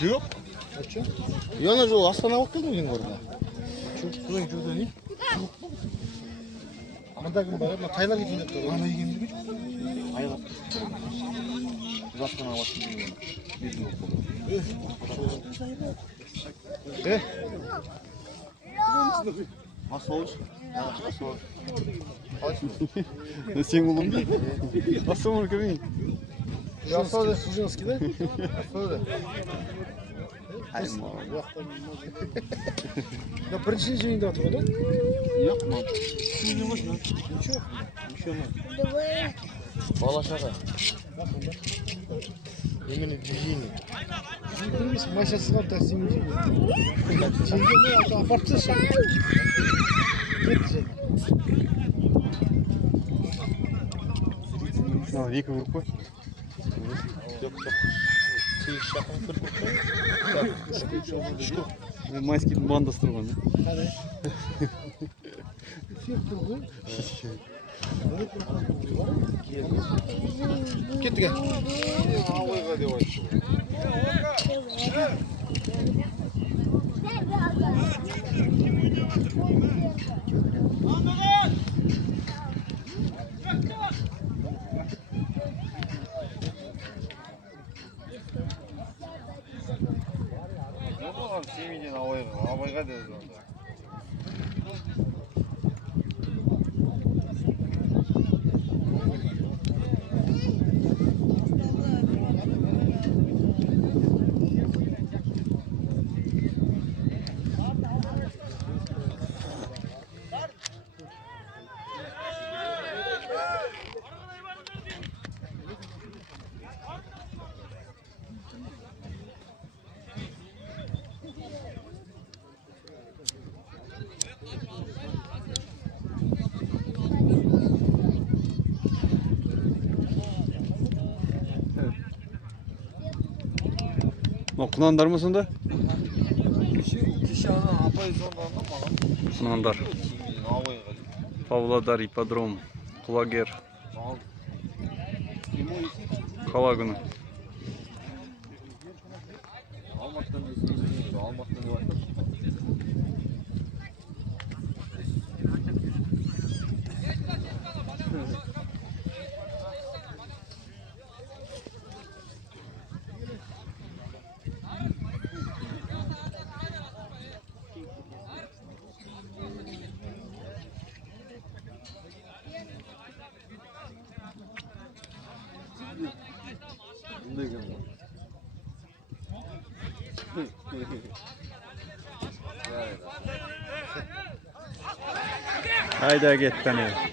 Жоқ. Я на жол Астана алып келдім ең орда. Содан жүрді не? Мында кім бар? Тайлар кеткен деп тұр. Ана егеміз бе? Айлап. Біз Астанаға бастым деген. Асауыз. Сен ұлым бе? Асауыз кәмейін. Асауыз Сужинский, да? Асауыз. Бірінші жиында отыр ғой, да? Жоқ, мам. Сүйіне машина. Ничего. Ничего, мам. Бала шаға. Именно движение. Білмейсің, машинасы бар, такси не движение. Жеңгені апарып тасташы. Кетті жеңге. Екі көріп қой. Жоқ. Сегіз шақырым кіріп қой. Майскийдің бандасы тұрған. Қандай? Сеп тұр ғой. Кеттік ә? Ауайға деп айтшы. Семейден Абайға деді. Құнандар ма сонда? Кеше ана апай сонда маған. Құнандар. Павлодар, ипподром, құлагер. Қала күні. Алматыдан деп айтыр. Hayda git beni.